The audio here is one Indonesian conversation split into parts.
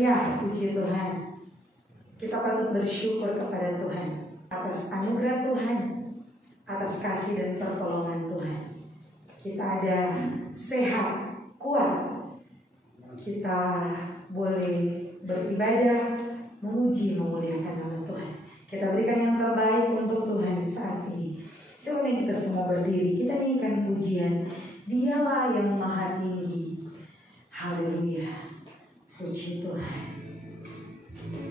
Haleluya, puji Tuhan. Kita patut bersyukur kepada Tuhan atas anugerah Tuhan, atas kasih dan pertolongan Tuhan. Kita ada sehat, kuat. Kita boleh beribadah, memuji, memuliakan nama Tuhan. Kita berikan yang terbaik untuk Tuhan saat ini. Sebelum kita semua berdiri, kita nyanyikan pujian. Dialah yang maha tinggi. Haleluya. Puji Tuhan.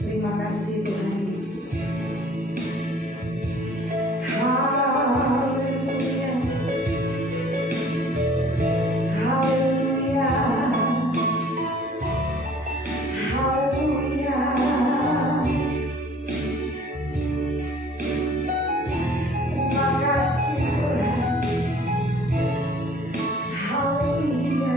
Terima kasih Tuhan Yesus. Haleluya. Haleluya. Haleluya. Terima kasih Tuhan. Haleluya.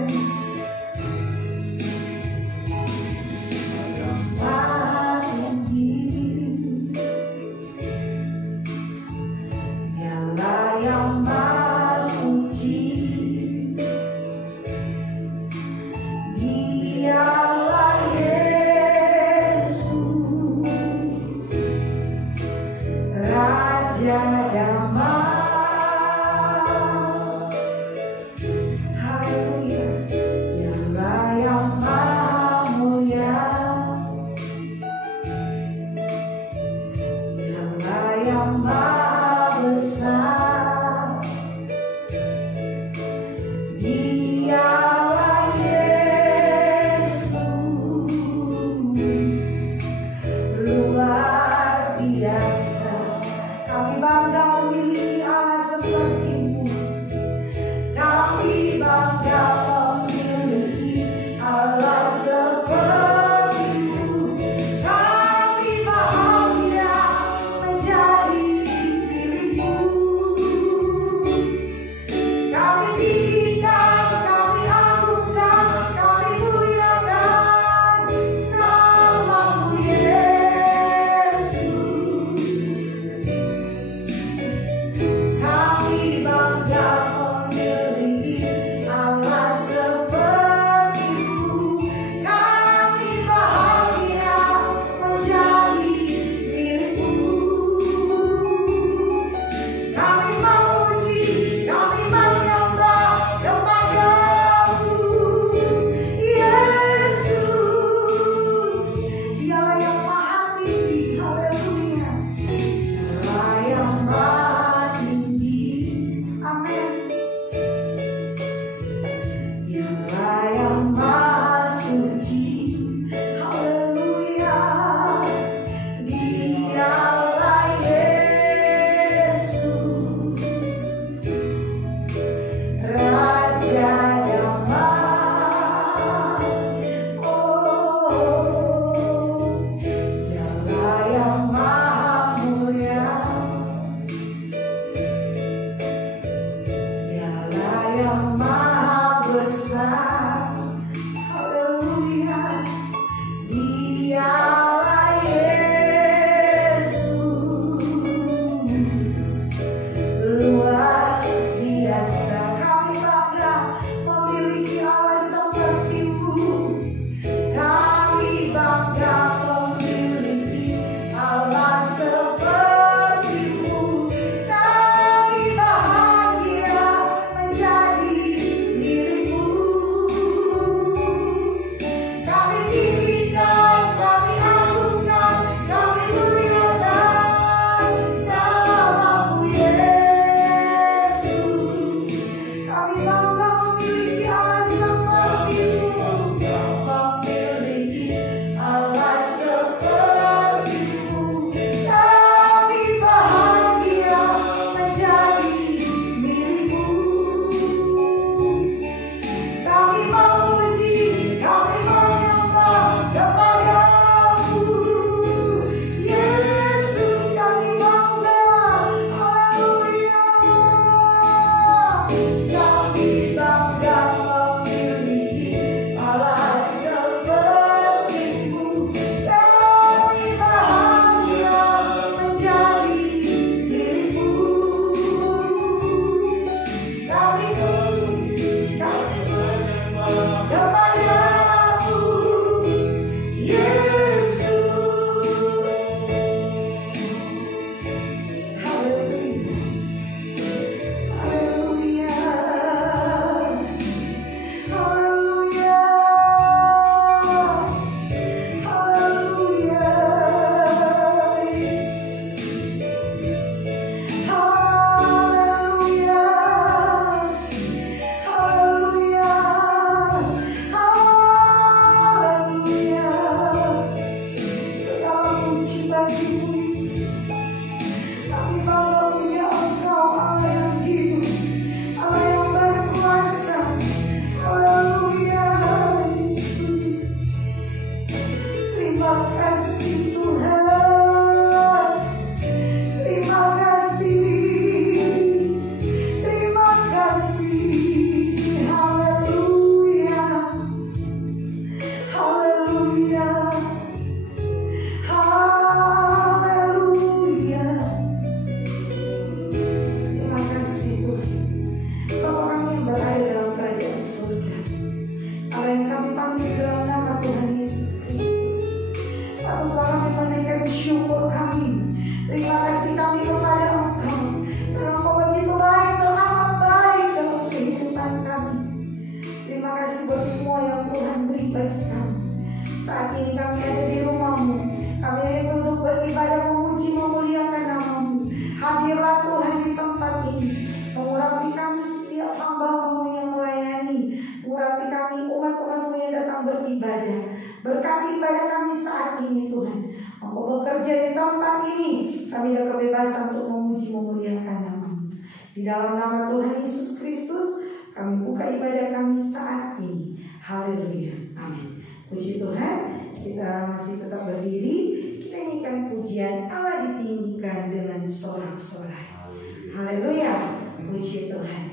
Saat ini kami ada di rumah-Mu. Kami ingin untuk beribadah, memuji, memuliakan nama-Mu. Hadirlah Tuhan di tempat ini. Mengurapi kami setiap hamba-Mu yang melayani. Mengurapi kami umat-umat-Mu yang datang beribadah. Berkati ibadah kami saat ini Tuhan. Engkau bekerja di tempat ini. Kami ada kebebasan untuk memuji, memuliakan nama-Mu. Di dalam nama Tuhan Yesus Kristus, kami buka ibadah kami saat ini. Haleluya. Amin. Puji Tuhan, kita masih tetap berdiri. Kita nyanyikan pujian Allah ditinggikan dengan sorak-sorai. Haleluya. Puji Tuhan.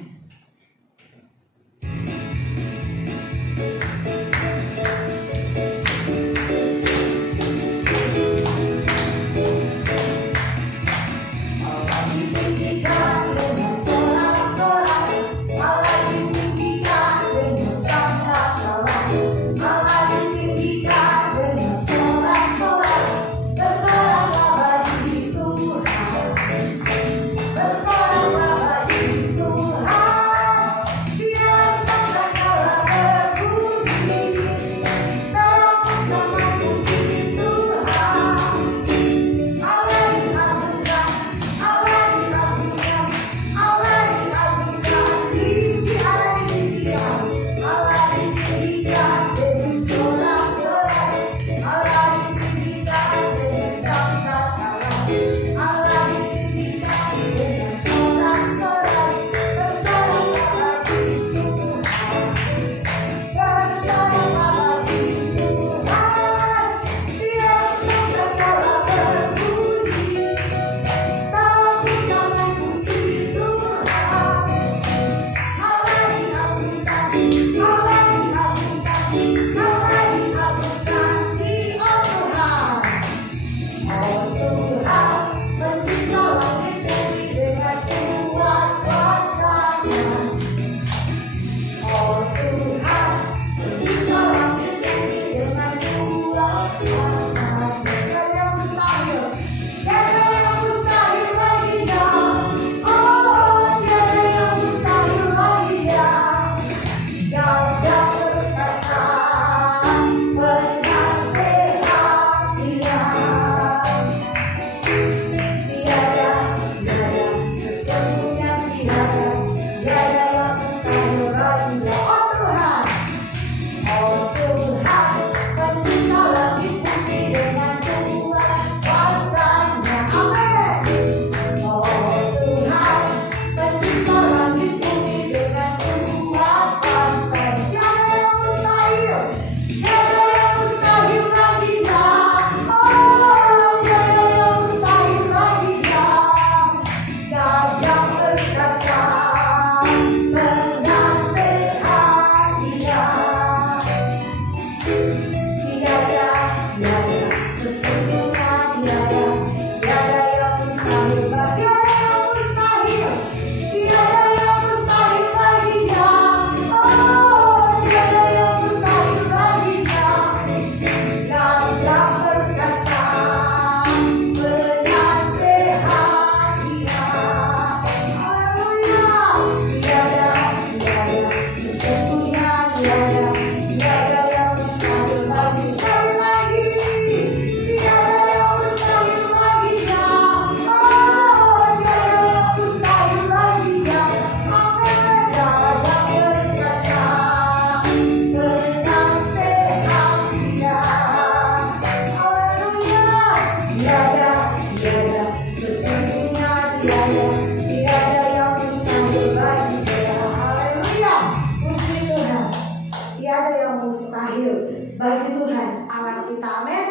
Bagi Tuhan Allah kita, amin.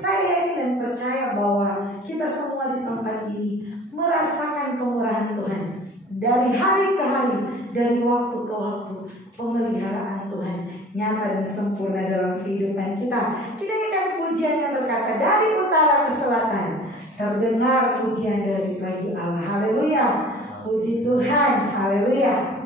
Saya yakin dan percaya bahwa kita semua di tempat ini merasakan kemurahan Tuhan dari hari ke hari, dari waktu ke waktu. Pemeliharaan Tuhan nyata dan sempurna dalam kehidupan kita. Kita akan pujian yang berkata, dari utara ke selatan terdengar pujian dari bagi Allah. Haleluya. Puji Tuhan. Haleluya.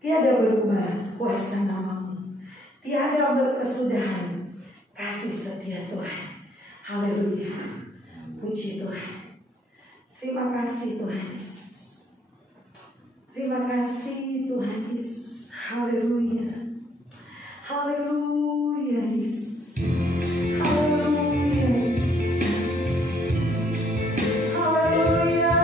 Tiada berubah kuasa namamu, tiada berkesudahan kasih setia Tuhan. Haleluya, puji Tuhan. Terima kasih Tuhan Yesus. Terima kasih Tuhan Yesus. Haleluya, haleluya Yesus. Haleluya Yesus. Haleluya.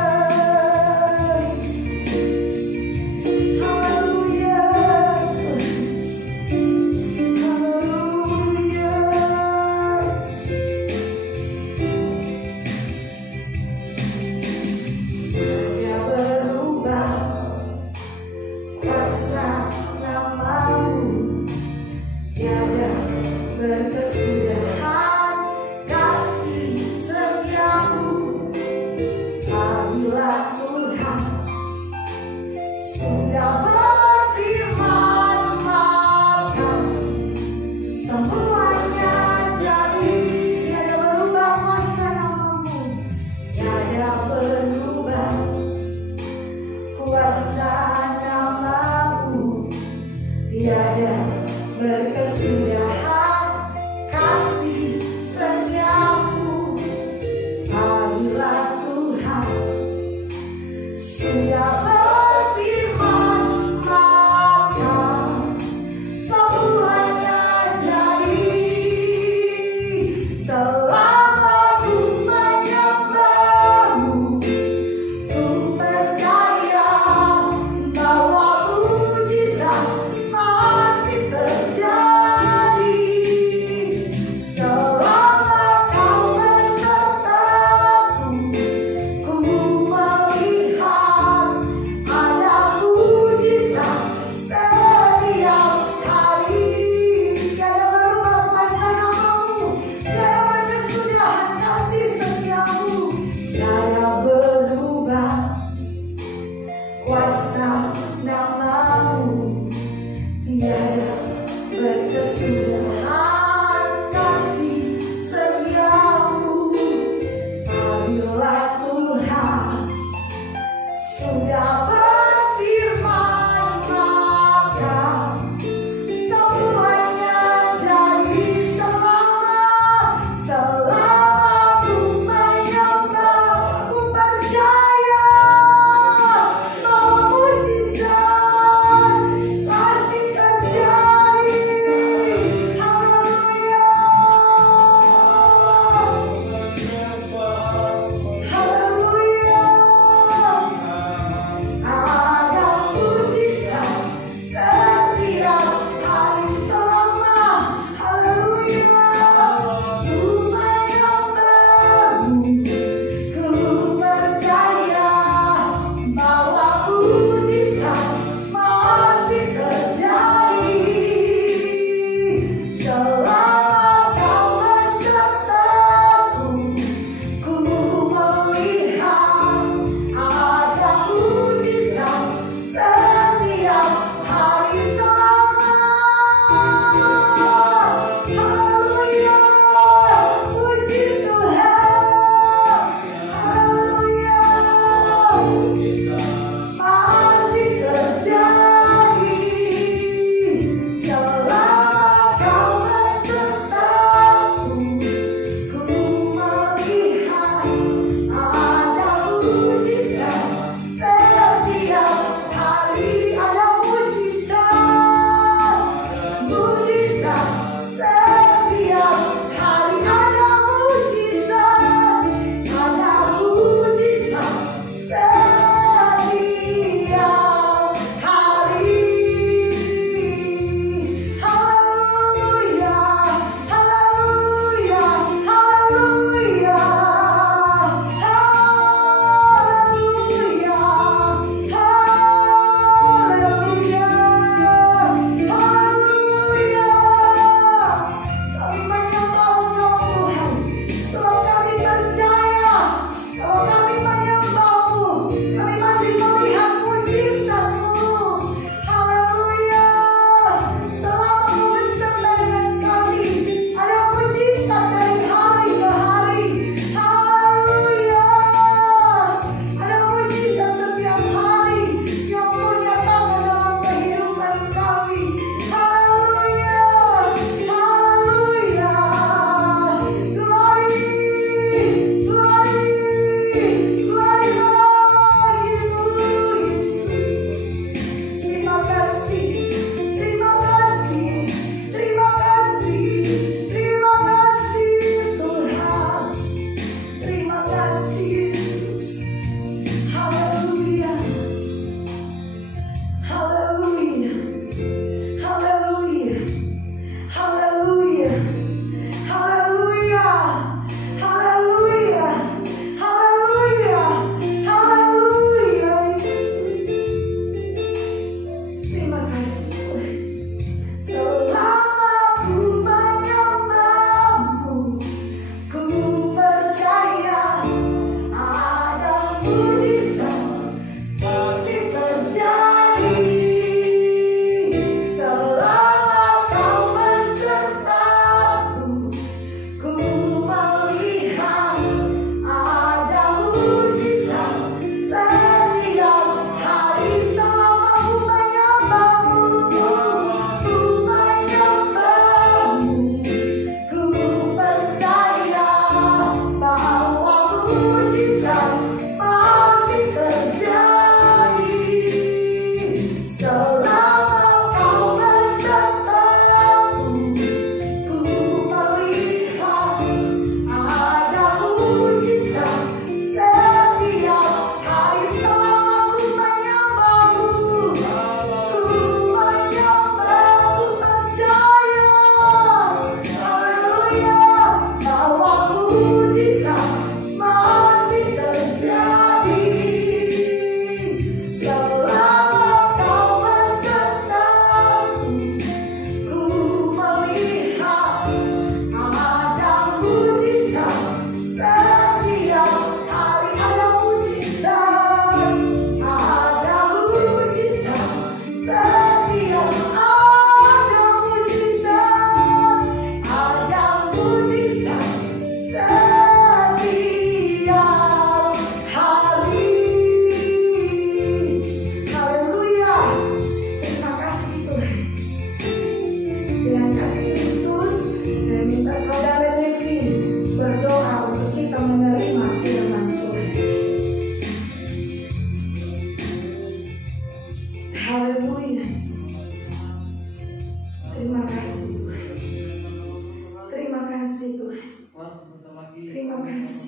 Tiada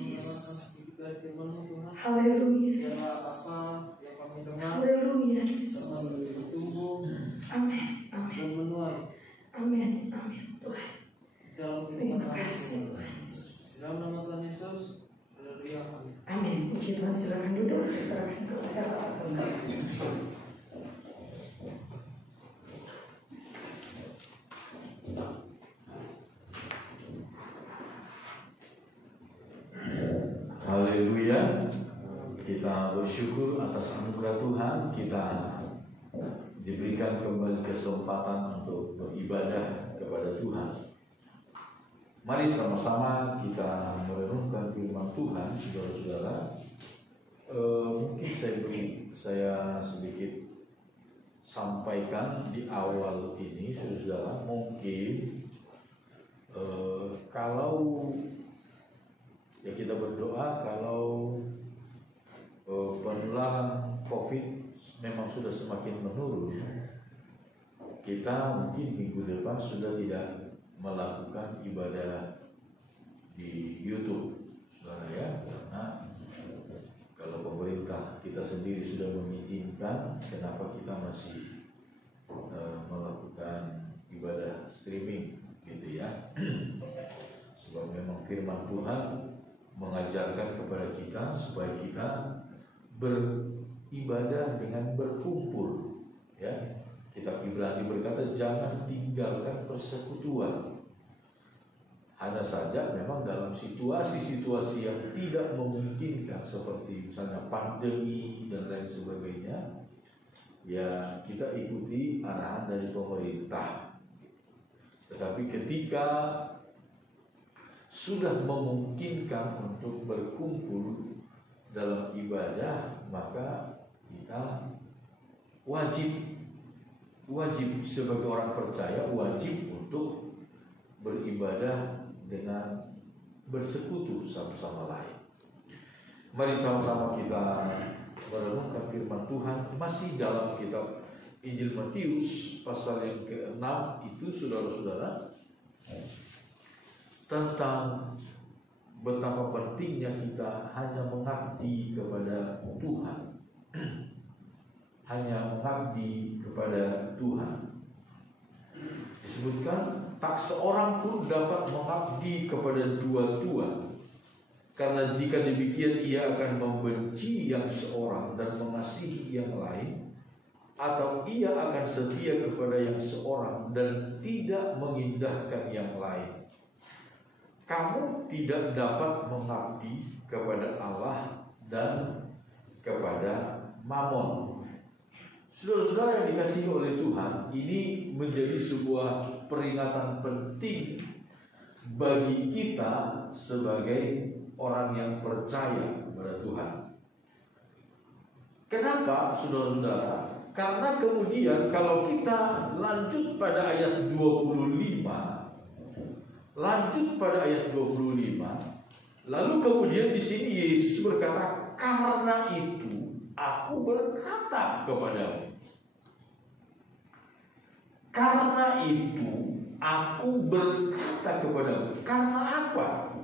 Yesus. Haleluya. Haleluya. Amin. Amin. Amin. Amin. Tuhan. Terima kasih Tuhan Yesus. Dalam nama Tuhan Yesus. Haleluya. Amin. Puji Tuhan, silakan duduk. Saya serahkan kepada Bapak Gembala. Haleluya. Kita bersyukur atas anugerah Tuhan. Kita diberikan kembali kesempatan untuk beribadah kepada Tuhan. Mari sama-sama kita merenungkan firman Tuhan, saudara-saudara. Mungkin saya sedikit sampaikan di awal ini, saudara-saudara. Mungkin kalau ya kita berdoa kalau penularan COVID memang sudah semakin menurun, kita mungkin minggu depan sudah tidak melakukan ibadah di YouTube, saudara ya, karena kalau pemerintah kita sendiri sudah mengizinkan, kenapa kita masih melakukan ibadah streaming, gitu ya? Sebab memang firman Tuhan mengajarkan kepada kita supaya kita beribadah dengan berkumpul, ya. Kitab Ibrani berkata jangan tinggalkan persekutuan. Hanya saja memang dalam situasi-situasi yang tidak memungkinkan seperti misalnya pandemi dan lain sebagainya, ya kita ikuti arahan dari pemerintah. Tetapi ketika sudah memungkinkan untuk berkumpul dalam ibadah, maka kita wajib sebagai orang percaya wajib untuk beribadah dengan bersekutu satu sama lain. Mari sama-sama kita merenungkan firman Tuhan masih dalam kitab Injil Matius pasal yang ke-6 itu, saudara-saudara, tentang betapa pentingnya kita hanya mengabdi kepada Tuhan. Hanya mengabdi kepada Tuhan. Disebutkan tak seorang pun dapat mengabdi kepada dua tuan, karena jika demikian ia akan membenci yang seorang dan mengasihi yang lain, atau ia akan setia kepada yang seorang dan tidak mengindahkan yang lain. Kamu tidak dapat mengabdi kepada Allah dan kepada Mamon. Saudara-saudara yang dikasihi oleh Tuhan, ini menjadi sebuah peringatan penting bagi kita sebagai orang yang percaya kepada Tuhan. Kenapa, saudara-saudara? Karena kemudian kalau kita lanjut pada ayat 25, lalu kemudian di sini Yesus berkata, karena itu aku berkata kepadamu. Karena itu aku berkata kepadamu. Karena apa?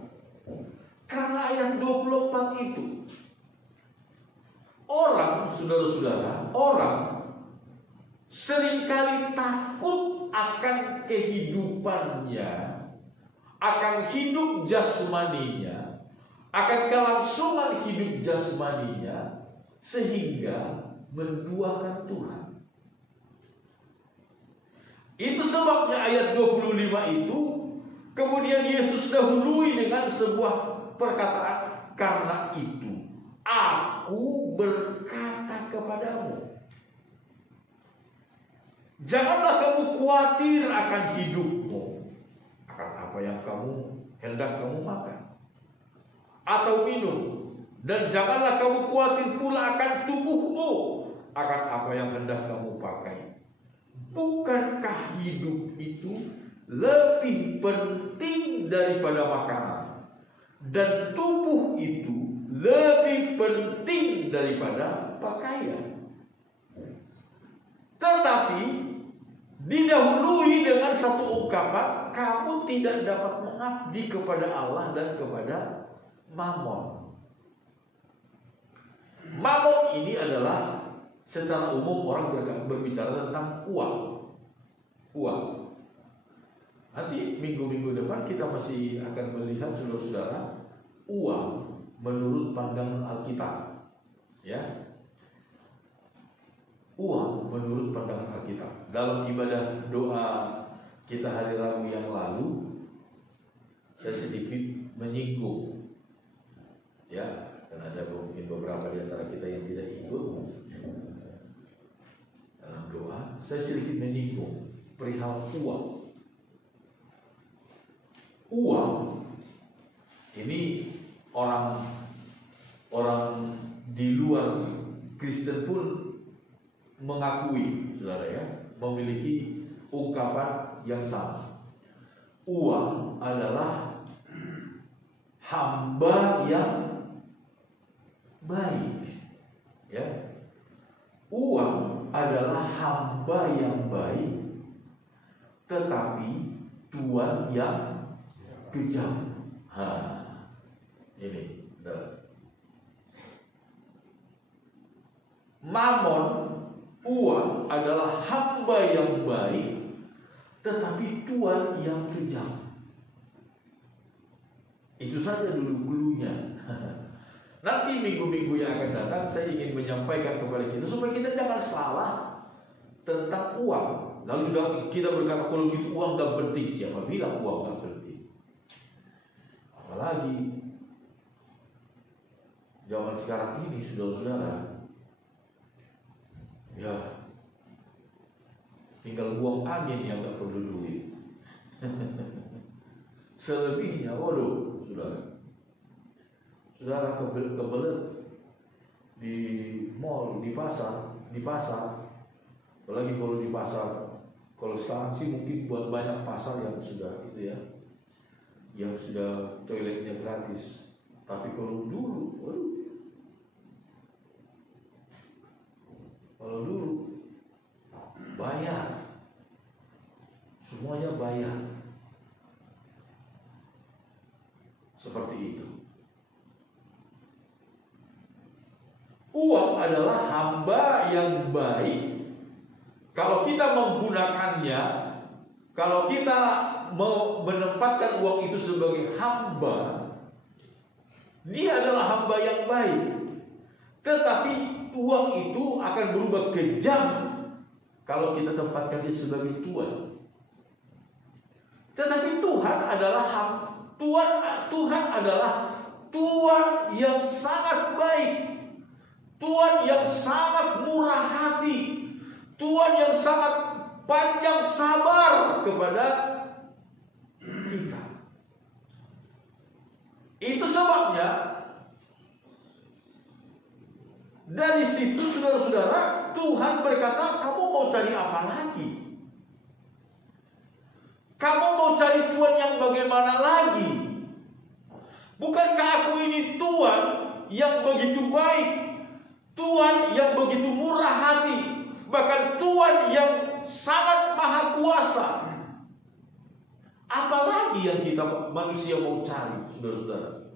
Karena ayat 24 itu. Orang, saudara-saudara, orang seringkali takut akan kehidupannya, akan hidup jasmaninya, akan kelangsungan hidup jasmaninya, sehingga menduakan Tuhan. Itu sebabnya ayat 25 itu kemudian Yesus dahului dengan sebuah perkataan, karena itu aku berkata kepadamu. Janganlah kamu khawatir akan hidupmu, akan apa yang hendak kamu makan atau minum, dan janganlah kamu khawatir pula akan tubuhmu, akan apa yang hendak kamu pakai. Bukankah hidup itu lebih penting daripada makanan, dan tubuh itu lebih penting daripada pakaian? Tetapi didahului dengan satu ungkapan, kamu tidak dapat mengabdi kepada Allah dan kepada mamon. Mamon ini adalah secara umum orang berbicara tentang uang. Nanti minggu-minggu depan kita masih akan melihat saudara-saudara uang menurut pandangan Alkitab. Ya. Uang menurut pandangan Alkitab. Dalam ibadah doa kita hari Rabu yang lalu, saya sedikit menyinggung, ya, dan ada mungkin beberapa di antara kita yang tidak ikut dalam doa. Saya sedikit menyinggung perihal uang. Uang ini orang di luar Kristen pun mengakui, saudara ya, memiliki ungkapan yang sama. Uang adalah hamba yang baik, ya. Uang adalah hamba yang baik, tetapi tuan yang kejam. Ini, mamon, uang adalah hamba yang baik, tetapi tuan yang kejam. Itu saja dulu-dulunya. Nanti minggu-minggu yang akan datang saya ingin menyampaikan kepada kita supaya kita jangan salah tentang uang. Lalu kita berkata kalau gitu uang gak penting. Siapa bilang uang gak penting? Apalagi zaman sekarang ini, saudara-saudara, ya tinggal buang angin yang gak perlu duit. Selebihnya, waduh, saudara kebelet di mall, di pasar, apalagi kalau di pasar. Kalau sekarang sih mungkin buat banyak pasar yang sudah itu ya, yang sudah toiletnya gratis. Tapi kalau dulu, waduh, kalau dulu bayar, semuanya bayar, seperti itu. Uang adalah hamba yang baik kalau kita menggunakannya, kalau kita menempatkan uang itu sebagai hamba. Dia adalah hamba yang baik, tetapi uang itu akan berubah kejam kalau kita tempatkan dia sebagai tuan. Tetapi Tuhan adalah Tuhan yang sangat baik, Tuhan yang sangat murah hati, Tuhan yang sangat panjang sabar kepada kita. Itu sebabnya dari situ, saudara-saudara, Tuhan berkata, kamu mau cari apa lagi? Kamu mau cari Tuhan yang bagaimana lagi? Bukankah aku ini Tuhan yang begitu baik, Tuhan yang begitu murah hati, bahkan Tuhan yang sangat maha kuasa? Apalagi yang kita manusia mau cari, saudara-saudara?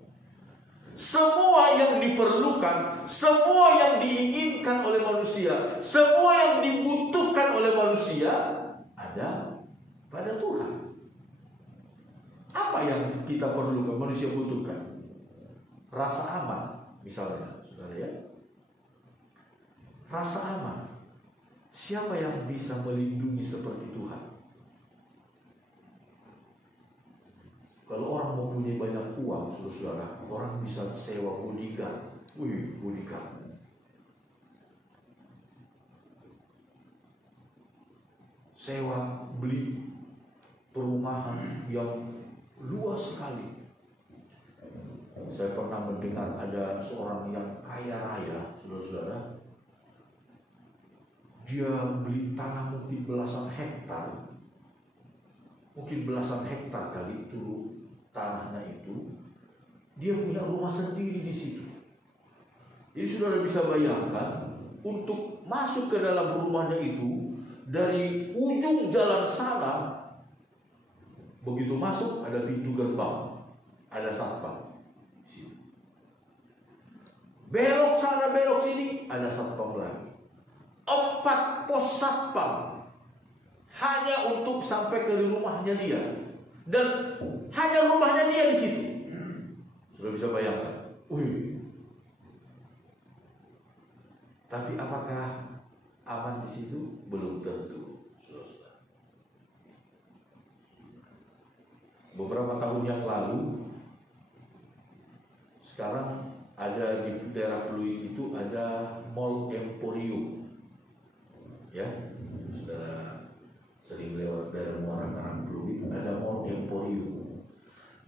Semua yang diperlukan, semua yang diinginkan oleh manusia, semua yang dibutuhkan oleh manusia ada pada Tuhan. Apa yang kita perlukan, manusia butuhkan? Rasa aman, misalnya, saudara ya. Rasa aman. Siapa yang bisa melindungi seperti Tuhan? Kalau orang mempunyai banyak uang, saudara-saudara, orang bisa sewa bodyguard. Bodyguard. Sewa, beli perumahan yang luas sekali. Saya pernah mendengar ada seorang yang kaya raya, saudara-saudara. Dia beli tanah mungkin belasan hektar. Mungkin belasan hektar kali itu tanahnya itu. Dia punya rumah sendiri di situ. Jadi saudara bisa bayangkan, untuk masuk ke dalam rumahnya itu, dari ujung jalan sana, begitu masuk ada pintu gerbang, ada satpam. belok sana belok sini, ada satpam lagi. 4 pos satpam hanya untuk sampai ke rumahnya dia, dan hanya rumahnya dia di situ. Sudah bisa bayangkan? Tapi apakah aman di situ? Belum tentu, saudara-saudara. Beberapa tahun yang lalu, sekarang ada di daerah Pluit itu ada Mall Emporium, ya, saudara sering lewat daerah Muara Karang Pluit, ada Mall Emporium.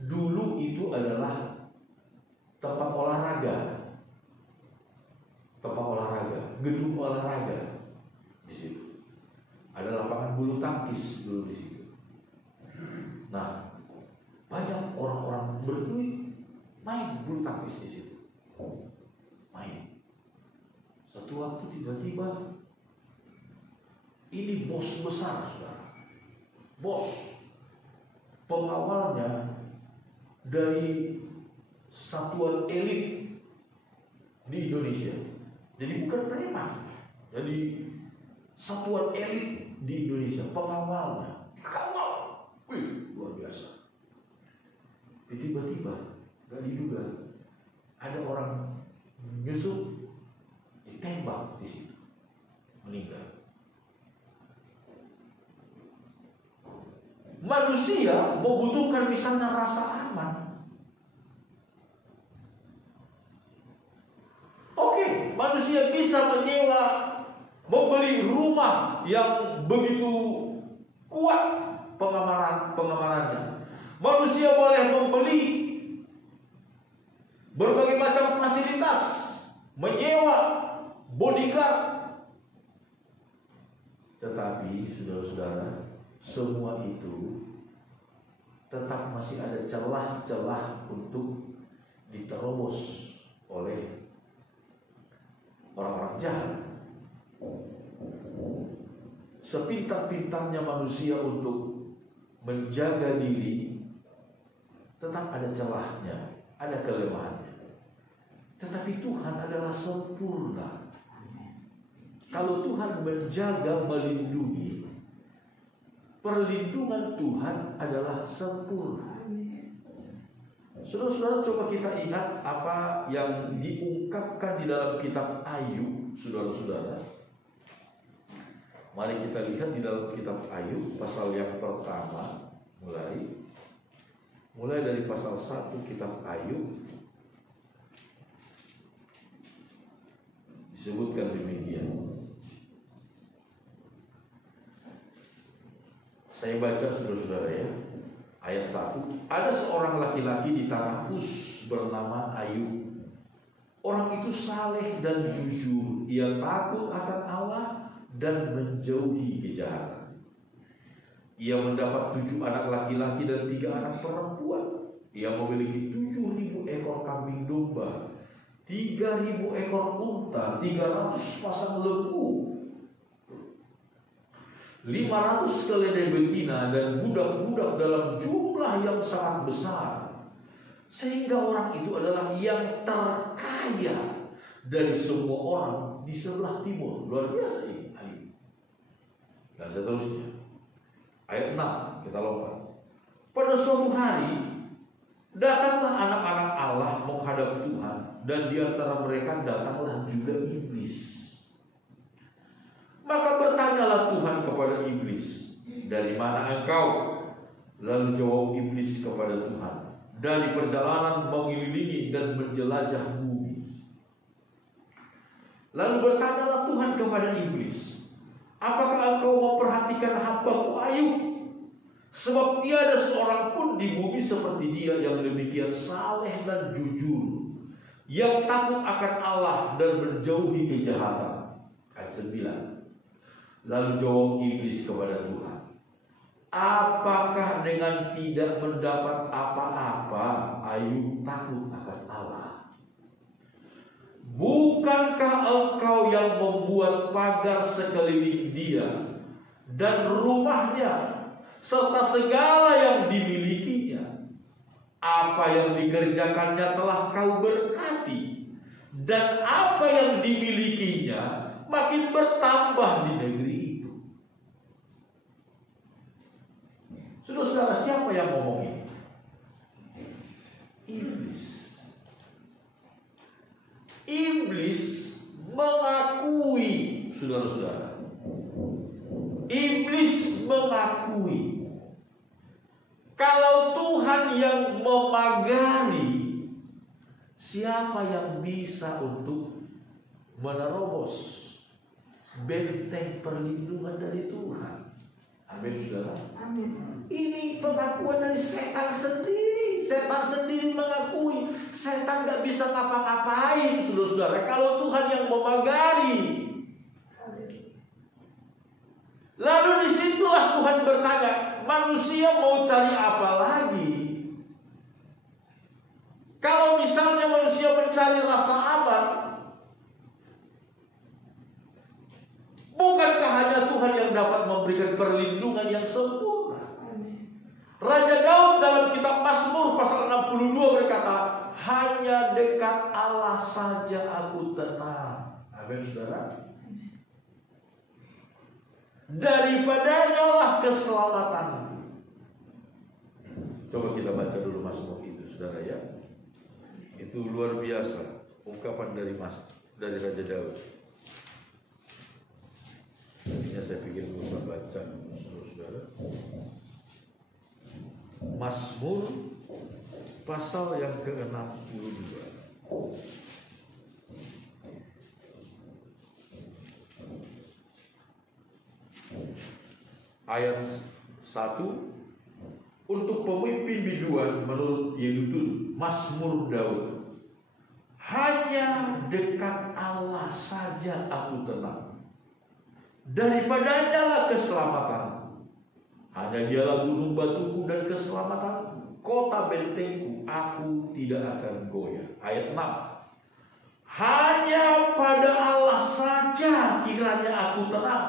Dulu itu adalah tempat olahraga, gedung olahraga. Di situ ada lapangan bulu tangkis dulu di situ. Nah, banyak orang-orang berduit main bulu tangkis di situ. Main. Satu waktu tiba-tiba ini bos besar, saudara. Bos pengawalnya dari satuan elit di Indonesia. Jadi bukan preman. Jadi satuan elit di Indonesia, pengawalnya. Kawal. Luar biasa. Tiba-tiba gak diduga ada orang nyusup, ditembak di situ, meninggal. Manusia membutuhkan misalnya rasa aman. Oke, manusia bisa menyewa, membeli rumah yang begitu kuat pengamanannya. Manusia boleh membeli berbagai macam fasilitas, menyewa bodyguard. Tetapi saudara-saudara, semua itu tetap masih ada celah-celah untuk diterobos oleh orang-orang jahat. Sepintar-pintarnya manusia untuk menjaga diri, tetap ada celahnya, ada kelemahannya. Tetapi Tuhan adalah sempurna. Kalau Tuhan menjaga, melindungi, perlindungan Tuhan adalah sempurna. Saudara-saudara, coba kita ingat apa yang diungkapkan di dalam kitab Ayub, saudara-saudara. Mari kita lihat di dalam kitab Ayub pasal yang pertama, mulai dari pasal 1 kitab Ayub. Disebutkan demikian. Saya baca saudara-saudara ya. Ayat 1. Ada seorang laki-laki di tanah Uz bernama Ayub. Orang itu saleh dan jujur. Ia takut akan Allah dan menjauhi kejahatan. Ia mendapat 7 anak laki-laki dan 3 anak perempuan. Ia memiliki 7.000 ekor kambing domba, 3.000 ekor unta, 300 pasang lembu, 500 keledai betina, dan budak-budak dalam jumlah yang sangat besar. Sehingga orang itu adalah yang terkaya dari semua orang di sebelah timur. Luar biasa ini. Dan seterusnya. Ayat 6 kita lompat. Pada suatu hari datanglah anak-anak Allah menghadap Tuhan, dan di antara mereka datanglah juga iblis. Maka bertanyalah Tuhan kepada iblis, dari mana engkau? Lalu jawab iblis kepada Tuhan, dari perjalanan mengelilingi dan menjelajah bumi. Lalu bertanyalah Tuhan kepada iblis, apakah engkau memperhatikan hamba-Ku Ayub? Sebab tiada seorang pun di bumi seperti dia yang demikian saleh dan jujur, yang takut akan Allah dan menjauhi kejahatan. Ayat 9. Lalu jawab iblis kepada Tuhan, apakah dengan tidak mendapat apa-apa Ayub takut akan Allah? Bukankah engkau yang membuat pagar sekeliling dia dan rumahnya serta segala yang dimilikinya? Apa yang dikerjakannya telah kau berkati, dan apa yang dimilikinya makin bertambah di negeri itu. Saudara-saudara, siapa yang ngomong ini? Iblis. Iblis mengakui, saudara-saudara. Iblis mengakui kalau Tuhan yang memagari, siapa yang bisa untuk menerobos benteng perlindungan dari Tuhan? Amin, saudara. Amin. Ini pengakuan dari setan sendiri. Setan sendiri mengakui setan gak bisa ngapa-ngapain, saudara-saudara, kalau Tuhan yang memagari. Lalu disitulah Tuhan bertanya, manusia mau cari apa lagi? Kalau misalnya manusia mencari rasa aman, bukankah hanya Tuhan yang dapat memberikan perlindungan yang sempurna? Raja Daud dalam kitab Mazmur pasal 62 berkata, hanya dekat Allah saja aku tenang. Amin, saudara. Daripadanya lah keselamatan. Coba kita baca dulu Mazmur itu, saudara ya. Itu luar biasa ungkapan dari Raja Daud. Ini saya pikir lupa baca, saudara. Mazmur pasal yang ke-62. Ayat 1. Untuk pemimpin biduan menurut Yedutun, Mazmur Daud. Hanya dekat Allah saja aku tenang. Daripadanya lah keselamatan. Hanya dialah gunung batuku dan keselamatan, kota bentengku, aku tidak akan goyah. Ayat 6. Hanya pada Allah saja kiranya aku tenang,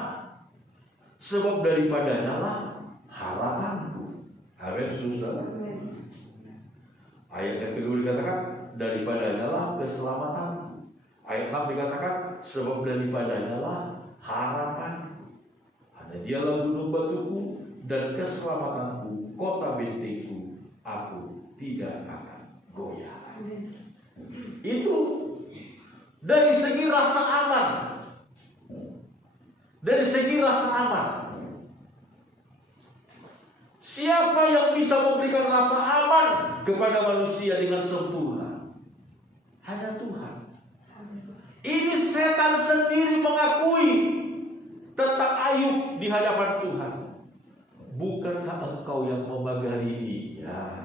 sebab daripadanya lah harapanku. Amin, saudara. Ayat yang kedua dikatakan, daripadanya lah keselamatan. Ayat 6 dikatakan, sebab daripadanya lah harapanku. Hanya dialah gunung batuku dan keselamatanku, kota bentengku, aku tidak akan goyah. Itu dari segi rasa aman. Dari segi rasa aman. Siapa yang bisa memberikan rasa aman kepada manusia dengan sempurna? Hanya Tuhan. Ini setan sendiri mengakui tentang Ayub di hadapan Tuhan. Bukankah engkau yang memagari dia?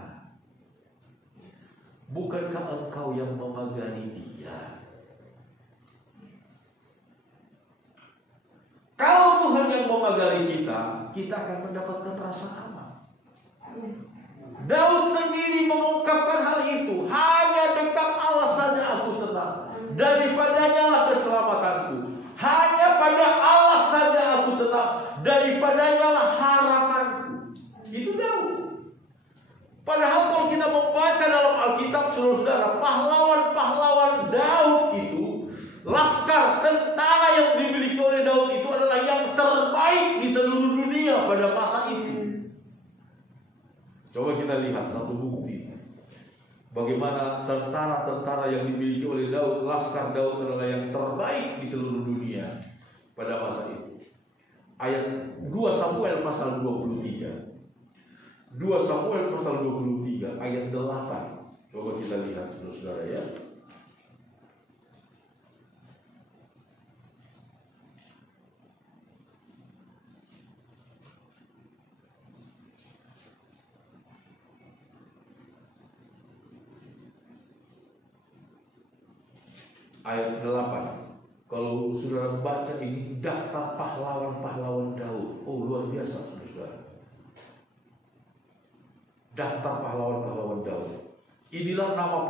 Bukankah engkau yang memagari dia? Kalau Tuhan yang memagari kita, kita akan mendapatkan rasa aman. Daud sendiri mengungkapkan hal itu. Hanya dekat Allah saja aku tenang. Daripadanya lah keselamatanku. Hanya pada Allah saja aku tenang. Daripadanya lah harapanku. Itu Daud. Padahal kalau kita membaca dalam Alkitab, saudara-saudara, pahlawan-pahlawan Daud itu, laskar, tentara yang dimiliki oleh Daud itu adalah yang terbaik di seluruh dunia pada masa itu. Coba kita lihat satu bukti bagaimana tentara-tentara yang dimiliki oleh Daud, laskar Daud adalah yang terbaik di seluruh dunia pada masa itu. Ayat 2 Samuel pasal 23. 2 Samuel pasal 23 ayat 8. Coba kita lihat saudara-saudara ya. Ayat 8. Kalau saudara baca ini daftar pahlawan-pahlawan Daud. Oh, luar biasa saudara. Daftar pahlawan-pahlawan Daud. Inilah nama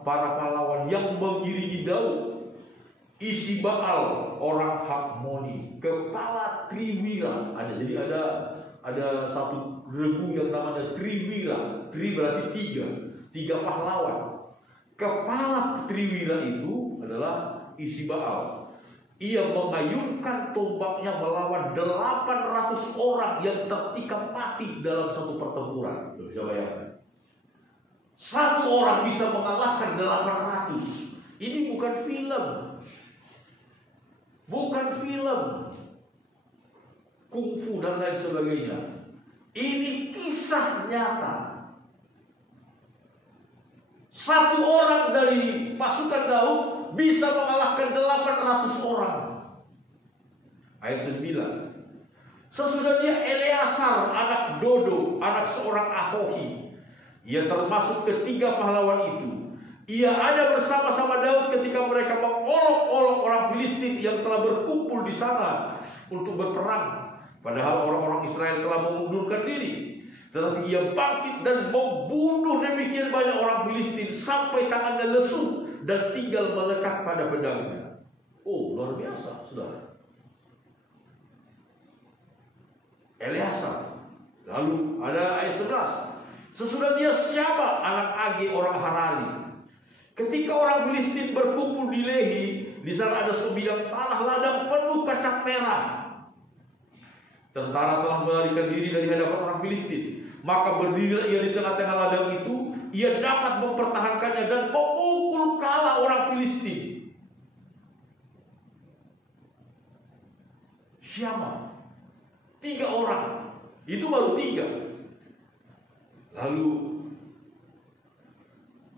para pahlawan yang mengiringi Daud. Isibaal, orang Hakmoni, kepala Triwira. Jadi ada satu regu yang namanya Triwira. Tri berarti tiga pahlawan. kepala triwira itu adalah Isbaal. Ia mengayunkan tombaknya melawan 800 orang yang tertikam mati dalam satu pertempuran. Bisa bayangkan. Satu orang bisa mengalahkan 800. Ini bukan film. Bukan film kungfu dan lain sebagainya. Ini kisah nyata. Satu orang dari pasukan Daud bisa mengalahkan 800 orang. Ayat 9. Sesudah dia Eleasar anak Dodo, anak seorang Ahohi. Ia termasuk ketiga pahlawan itu. Ia ada bersama-sama Daud ketika mereka mengolok-olok orang Filistin yang telah berkumpul di sana untuk berperang. Padahal orang-orang Israel telah mengundurkan diri. Tetapi ia bangkit dan membunuh demikian banyak orang Filistin sampai tangannya lesu dan tinggal melekat pada pedangnya. Oh, luar biasa, saudara. Eleasar. Lalu ada ayat 11. Sesudah dia siapa anak Age orang Harani. Ketika orang Filistin berkumpul di Lehi, di sana ada sebidang tanah ladang penuh kacang merah. Tentara telah melarikan diri dari hadapan orang Filistin. Maka berdirilah ia di tengah-tengah ladang itu. Ia dapat mempertahankannya dan memukul kalah orang Filistin. Siapa? 3 orang. Itu baru 3. Lalu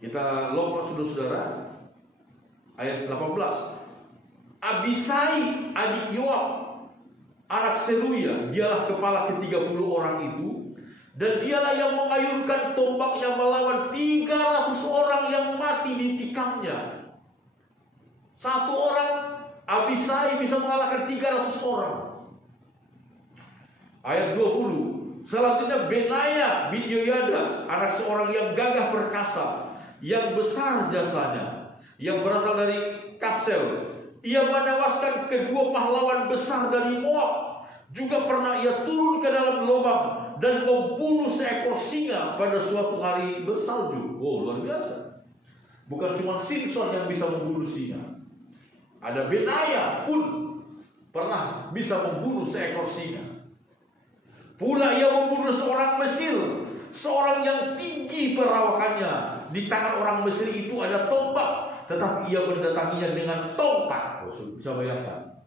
kita lompat saudara-saudara. Ayat 18. Abisai adik Yoab, anak Seruya, dialah kepala ke-30 orang itu. Dan dialah yang mengayunkan tombaknya melawan 300 orang yang mati ditikamnya. Satu orang Abisai bisa mengalahkan 300 orang. Ayat 20. Selanjutnya Benaya bin Yoyada, anak seorang yang gagah perkasa, yang besar jasanya, yang berasal dari Kapsel. Ia menewaskan kedua pahlawan besar dari Moab. Juga pernah ia turun ke dalam lubang dan membunuh seekor singa pada suatu hari bersalju. Oh, luar biasa. Bukan cuma Simpson yang bisa membunuh singa. Ada Benaya pun pernah bisa membunuh seekor singa. Pula ia membunuh seorang Mesir, seorang yang tinggi perawakannya. Di tangan orang Mesir itu ada tombak, tetapi ia mendatanginya dengan tongkat. Oh, bisa bayangkan.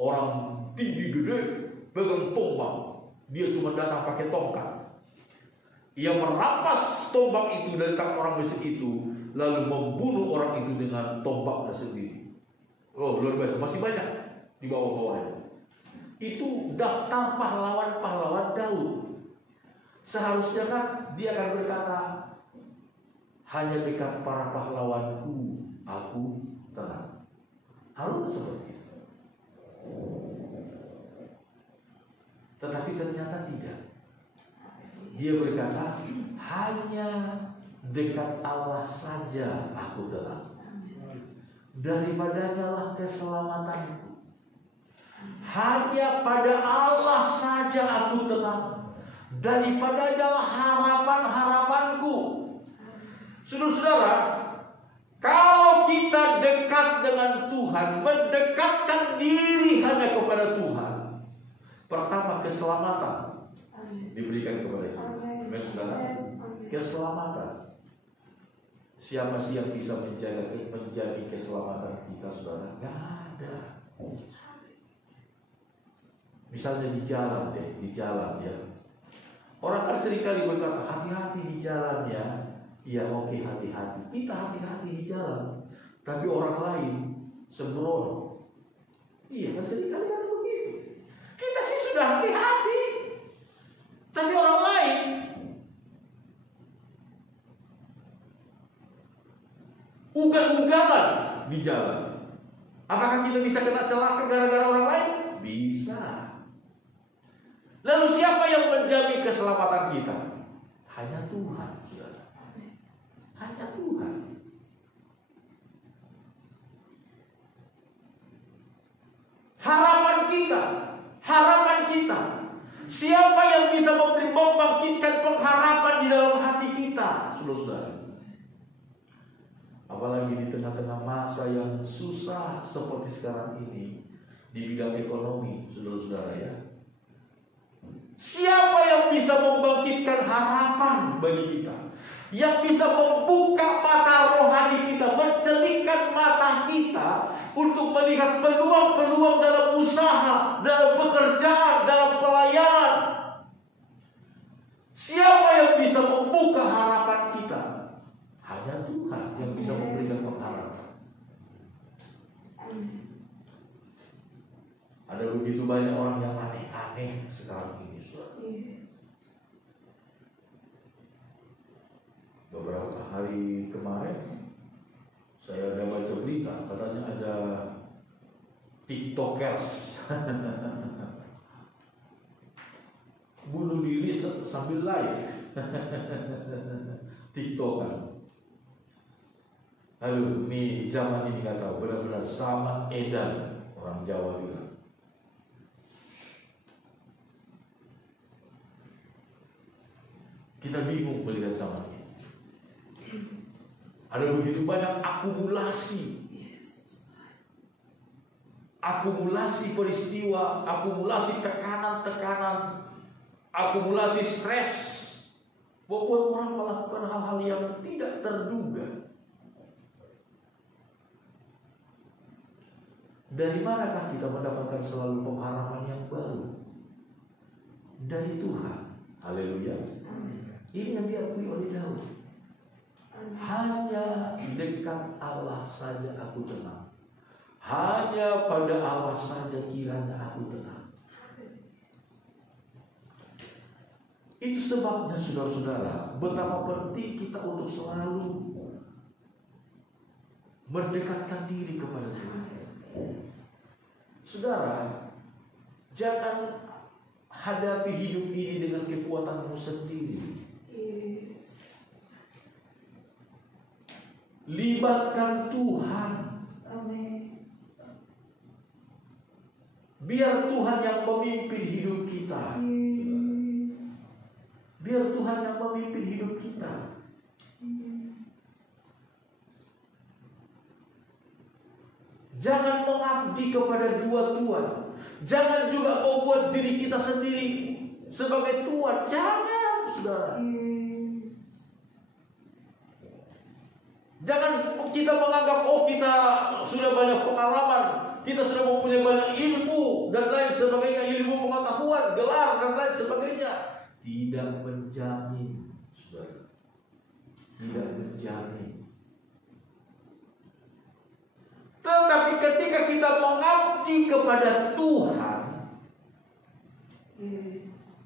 Orang tinggi gede pegang tombak. Dia cuma datang pakai tongkat. Ia merampas tombak itu dari tangan orang Mesir itu, lalu membunuh orang itu dengan tombaknya sendiri. Oh, luar biasa. Masih banyak di bawah-bawahnya. Itu daftar pahlawan-pahlawan Daud. Seharusnya kan dia akan berkata, hanya dekat para pahlawanku aku tenang. Harus seperti itu. Tetapi ternyata tidak. Dia berkata, hanya dekat Allah saja aku tenang. Daripadanya lah keselamatanku. Hanya pada Allah saja aku tenang. Daripadanya lah harapan-harapanku. Saudara-saudara, kalau kita dekat dengan Tuhan, mendekatkan diri hanya kepada Tuhan, pertama keselamatan diberikan kepada kita. Amin, saudara. Keselamatan. Siapa sih yang bisa menjadi keselamatan kita, saudara? Gak ada. Misalnya di jalan deh, di jalan ya. Orang kan seringkali berkata hati-hati di jalan ya. Ya oke, hati-hati. Kita hati-hati di jalan. Tapi orang lain sembrono. Iya kan seringkali kan begitu. Kita sih sudah hati-hati. Tapi orang lain ugal-ugalan di jalan. Apakah kita bisa kena celaka gara-gara orang lain? Bisa. Lalu siapa yang menjamin keselamatan kita? Hanya Tuhan. Hanya Tuhan. Harapan kita. Siapa yang bisa membangkitkan pengharapan di dalam hati kita, saudara-saudara? apalagi di tengah-tengah masa yang susah seperti sekarang ini di bidang ekonomi, saudara-saudara ya. Siapa yang bisa membangkitkan harapan bagi kita? Yang bisa membuka mata rohani kita, mencelikkan mata kita untuk melihat peluang-peluang dalam usaha, dalam pekerjaan, dalam pelayanan. Siapa yang bisa membuka harapan kita? Hanya Tuhan yang bisa memberikan pengharapan. Ada begitu banyak orang yang aneh-aneh sekarang ini, saudara. Beberapa hari kemarin saya ada baca berita, katanya ada TikTokers bunuh diri sambil live. TikTokan. Lalu ini zaman ini nggak tahu, benar-benar sama edan, orang Jawa bilang. Kita bingung melihat zaman ini. Ada begitu banyak akumulasi peristiwa, akumulasi tekanan-tekanan, akumulasi stres, membuat orang melakukan hal-hal yang tidak terduga. Dari manakah kita mendapatkan selalu pengharapan yang baru? Dari Tuhan. Haleluya. Ini yang diakui oleh Daud. Hanya dekat Allah saja aku tenang. Hanya pada Allah saja kiranya aku tenang. Itu sebabnya saudara-saudara, betapa penting kita untuk selalu mendekatkan diri kepada Tuhan. Saudara, jangan hadapi hidup ini dengan kekuatanmu sendiri. Libatkan Tuhan. Biar Tuhan yang memimpin hidup kita. Biar Tuhan yang memimpin hidup kita. Jangan mengabdi kepada dua tuan. Jangan juga membuat diri kita sendiri sebagai tuan. Jangan, saudara. Jangan kita menganggap, oh kita sudah banyak pengalaman, kita sudah mempunyai banyak ilmu dan lain sebagainya, ilmu pengetahuan, gelar dan lain sebagainya. Tidak menjamin, saudara. Tidak menjamin. Tetapi ketika kita mengabdi kepada Tuhan,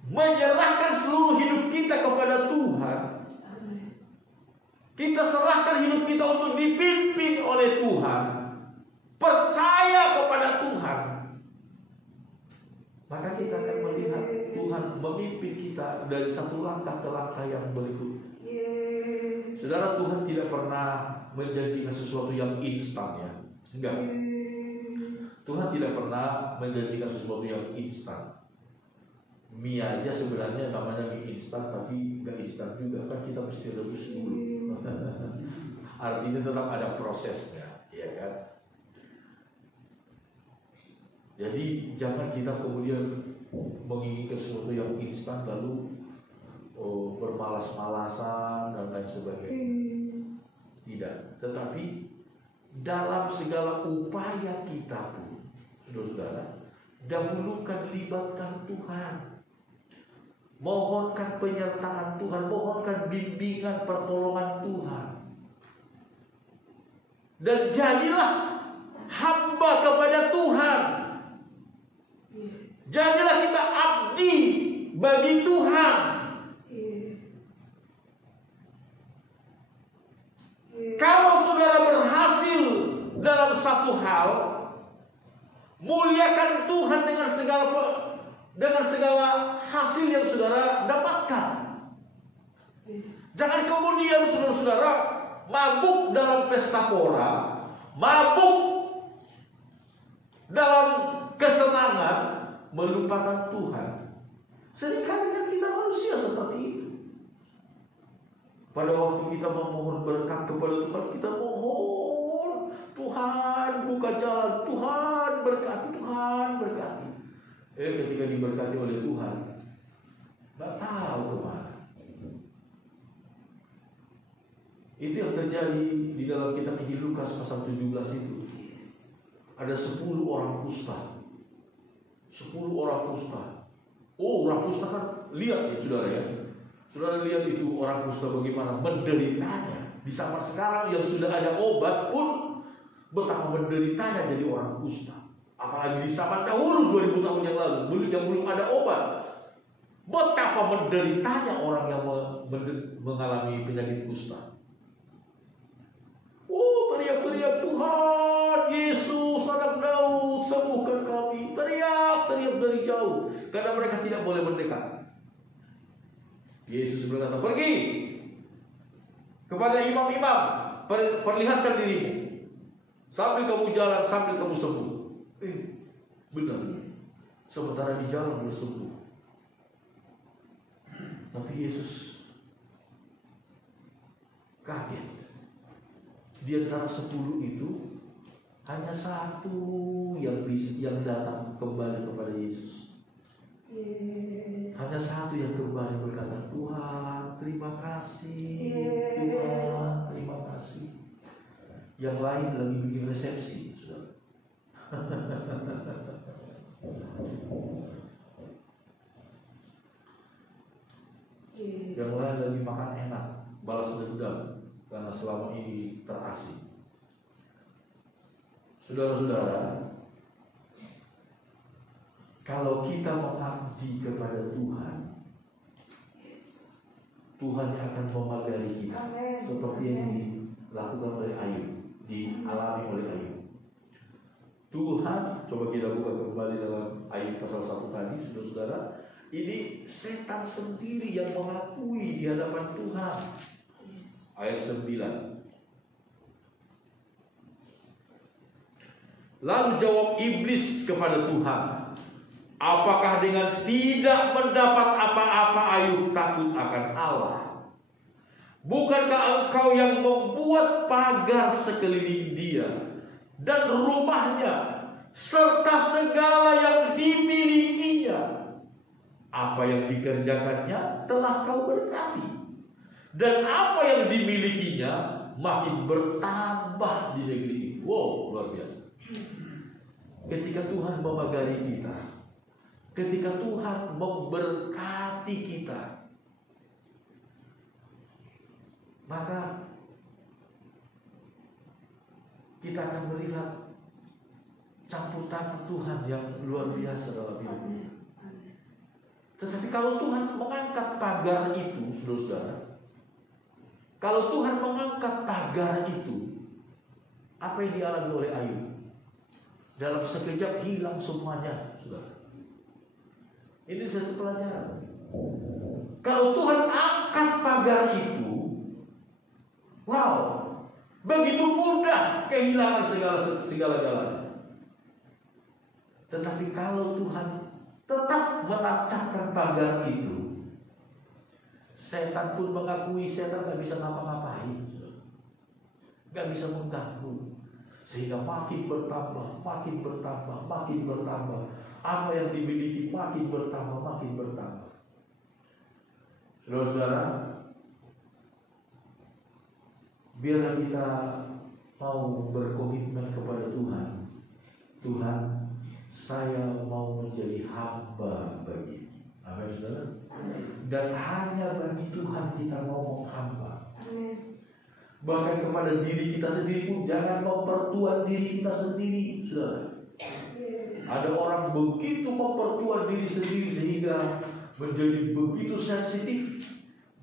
menyerahkan seluruh hidup kita kepada Tuhan, kita serahkan hidup kita untuk dipimpin oleh Tuhan, percaya kepada Tuhan, maka kita akan melihat Tuhan memimpin kita dari satu langkah ke langkah yang berikut. Saudara, Tuhan tidak pernah menjanjikan sesuatu yang instan ya. Enggak. Tuhan tidak pernah menjanjikan sesuatu yang instan. Mie aja sebenarnya namanya mie instan, tapi enggak instan juga, kan kita mesti rebus dulu. Artinya tetap ada prosesnya, ya kan? Jadi jangan kita kemudian menginginkan sesuatu yang instan lalu bermalas-malasan dan lain sebagainya. Tidak, tetapi dalam segala upaya kita pun, saudara-saudara, dahulukan, libatkan Tuhan, mohonkan penyertaan Tuhan, mohonkan bimbingan pertolongan Tuhan, dan jadilah hamba kepada Tuhan. Jadilah kita abdi bagi Tuhan. Kalau saudara berhasil dalam satu hal, muliakan Tuhan dengan segala hasil yang saudara dapatkan. Jangan kemudian saudara-saudara mabuk dalam pesta pora, mabuk dalam kesenangan, melupakan Tuhan. Seringkali kan kita manusia seperti itu. Pada waktu kita memohon berkat kepada Tuhan, kita mohon, Tuhan buka jalan, Tuhan berkati, Tuhan berkati. Ketika diberkati oleh Tuhan, nggak tahu kemana. Itu yang terjadi di dalam kitab Injil Lukas pasal 17 itu. Ada 10 orang kusta. 10 orang kusta. Oh, orang kusta kan lihat ya saudara ya. Saudara lihat itu orang kusta bagaimana menderitanya. Di zaman sekarang yang sudah ada obat pun betapa menderitanya jadi orang kusta. Apalagi di zaman dahulu 2000 tahun yang lalu yang belum ada obat. Betapa menderitanya orang yang mengalami penyakit kusta. Oh, teriak-teriak, Tuhan Yesus anak Daud, sembuhkan kami. Teriak-teriak dari jauh, karena mereka tidak boleh mendekat. Yesus berkata, pergi kepada imam-imam, perlihatkan dirimu. Sambil kamu jalan, sambil kamu sembuh. Benar. Sementara di jalan dia sembuh. Tapi Yesus kaget. Di antara 10 itu hanya 1 yang datang kembali kepada Yesus. Hanya 1 yang kembali berkata, Tuhan terima kasih, Tuhan terima kasih. Yang lain lagi bikin resepsi, saudara. Yang lain lagi makan enak, balas dendam karena selama ini terasing. Saudara-saudara, kalau kita mengabdi kepada Tuhan, Tuhan akan memagari kita. Seperti yang dilakukan oleh Ayub, dialami oleh Ayub. Tuhan, coba kita buka kembali dalam Ayub pasal 1 tadi, saudara-saudara. Ini setan sendiri yang mengakui di hadapan Tuhan. Ayat 9. Lalu jawab iblis kepada Tuhan, apakah dengan tidak mendapat apa-apa Ayub takut akan Allah? Bukankah engkau yang membuat pagar sekeliling dia dan rumahnya serta segala yang dimilikinya? Apa yang dikerjakannya telah kau berkati, dan apa yang dimilikinya makin bertambah di negeri ini. Wow, luar biasa. Ketika Tuhan memagari kita, ketika Tuhan memberkati kita, maka kita akan melihat campur tangan Tuhan yang luar biasa dalam hidup kita. Tetapi kalau Tuhan mengangkat pagar itu, saudara-saudara, kalau Tuhan mengangkat pagar itu, apa yang dialami oleh Ayub? Dalam sekejap hilang semuanya, saudara. Ini satu pelajaran. Kalau Tuhan angkat pagar itu, wow, begitu mudah kehilangan segala-galanya. Tetapi kalau Tuhan tetap menancapkan pagar itu, setan pun mengakui setan gak bisa ngapa-ngapain, gak bisa mengganggu, sehingga makin bertambah, makin bertambah, makin bertambah. Apa yang dimiliki makin bertambah, makin bertambah. Saudara-saudara, biarlah kita mau berkomitmen kepada Tuhan. Tuhan, saya mau menjadi hamba bagi. Amin, saudara. Dan hanya bagi Tuhan kita mau menghamba. Bahkan kepada diri kita sendiri pun jangan mempertua diri kita sendiri, saudara. Ada orang begitu mempertua diri sendiri sehingga menjadi begitu sensitif,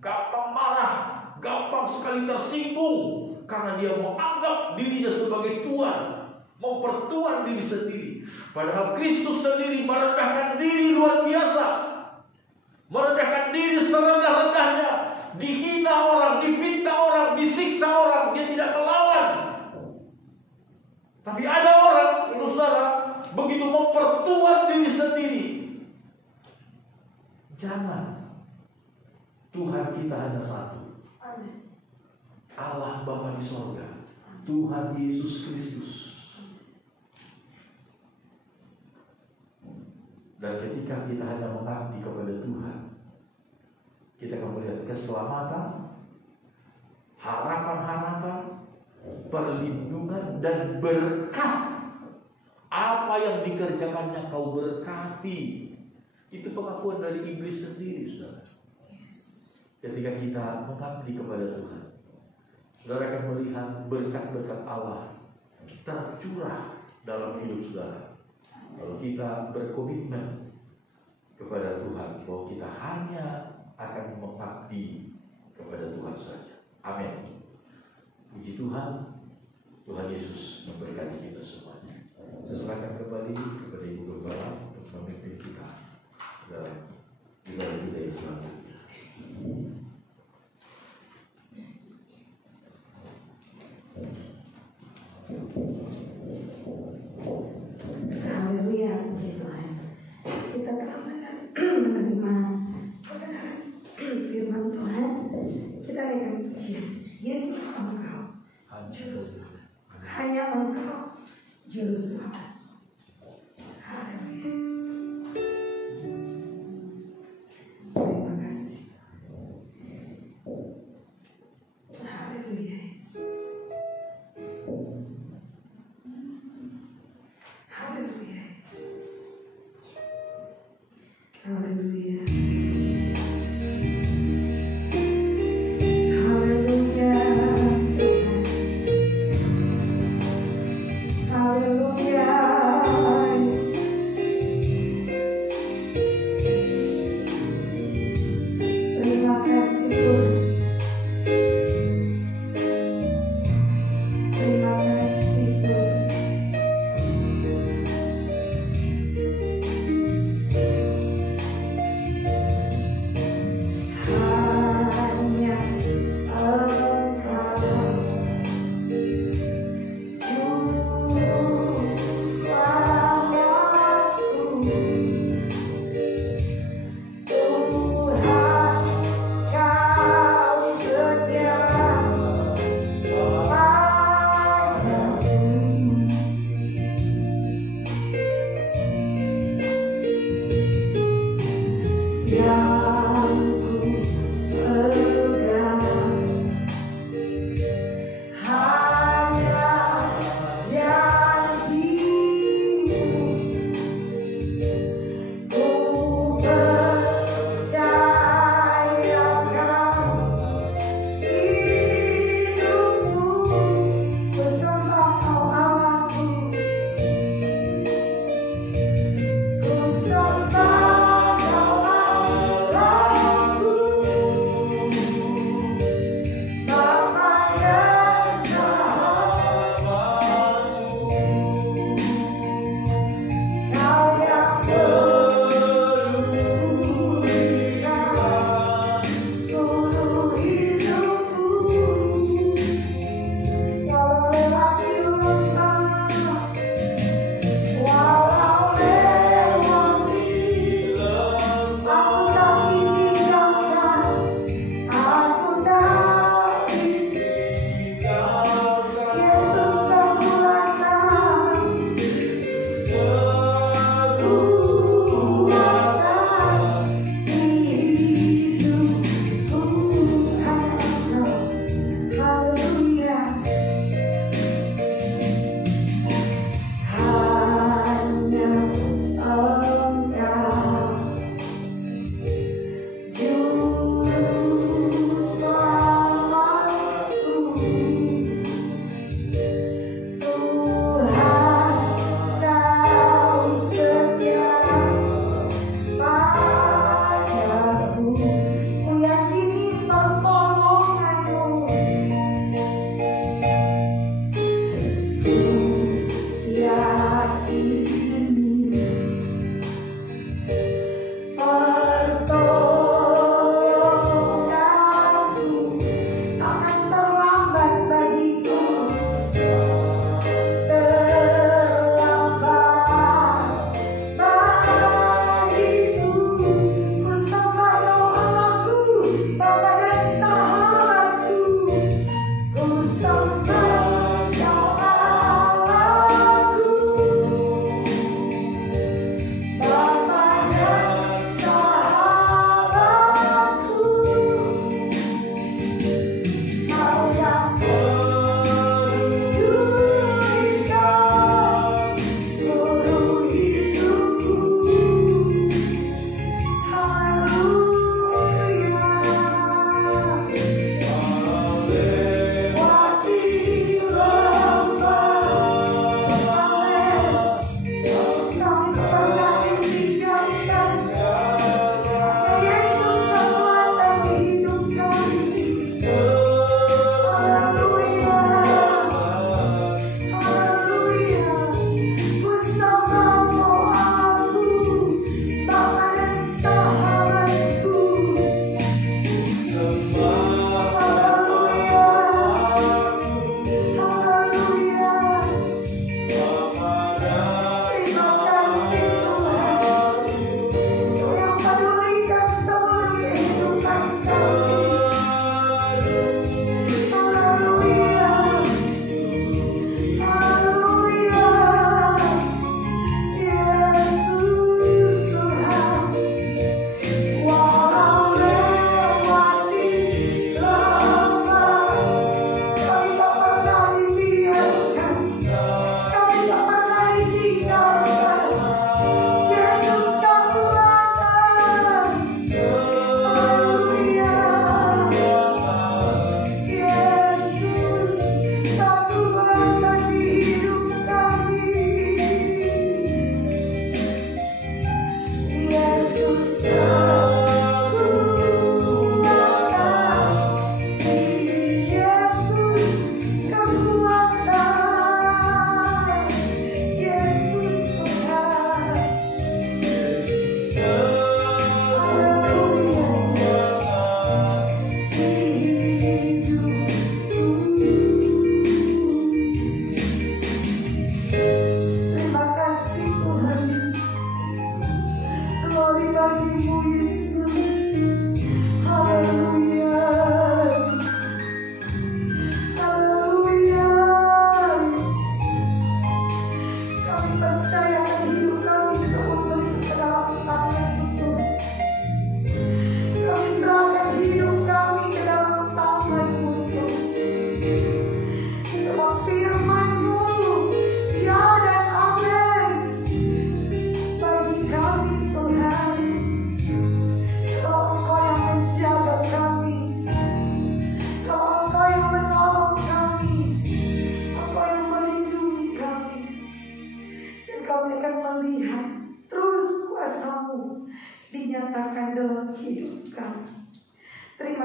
gampang marah, gampang sekali tersinggung karena dia menganggap dirinya sebagai Tuhan, mempertua diri sendiri. Padahal Kristus sendiri merendahkan diri luar biasa, merendahkan diri serendah-rendahnya, dihina orang, difitnah orang, disiksa orang, dia tidak melawan. Tapi ada orang, saudara, begitu mempertua diri sendiri. Jangan. Tuhan kita hanya satu. Allah Bapa di sorga, Tuhan Yesus Kristus. Dan ketika kita hanya mengabdi kepada Tuhan, kita akan melihat keselamatan, harapan-harapan, perlindungan, dan berkat. Apa yang dikerjakannya kau berkati. Itu pengakuan dari iblis sendiri, saudara. Ketika kita mengabdi kepada Tuhan, saudara akan melihat berkat-berkat Allah tercurah dalam hidup saudara. Kalau kita berkomitmen kepada Tuhan, bahwa kita hanya akan mengabdi kepada Tuhan saja. Amin. Puji Tuhan, Tuhan Yesus memberkati kita semuanya. Saya serahkan kembali kepada Ibu Gembala untuk memimpin kita dalam ibadah kita yang selanjutnya. Haleluya, puji Tuhan. Kita telah menerima kebenaran firman Tuhan. Kita naikkan pujian. Yesus, Engkau juru selamat. Hanya Engkau juru selamat. Haleluya. Terima kasih. Haleluya, Yesus. Haleluya, Yesus. Haleluya. Haleluya, Tuhan. Haleluya, Yesus. Terima kasih, Tuhan. Terima kasih, Tuhan. Hanya Engkau juru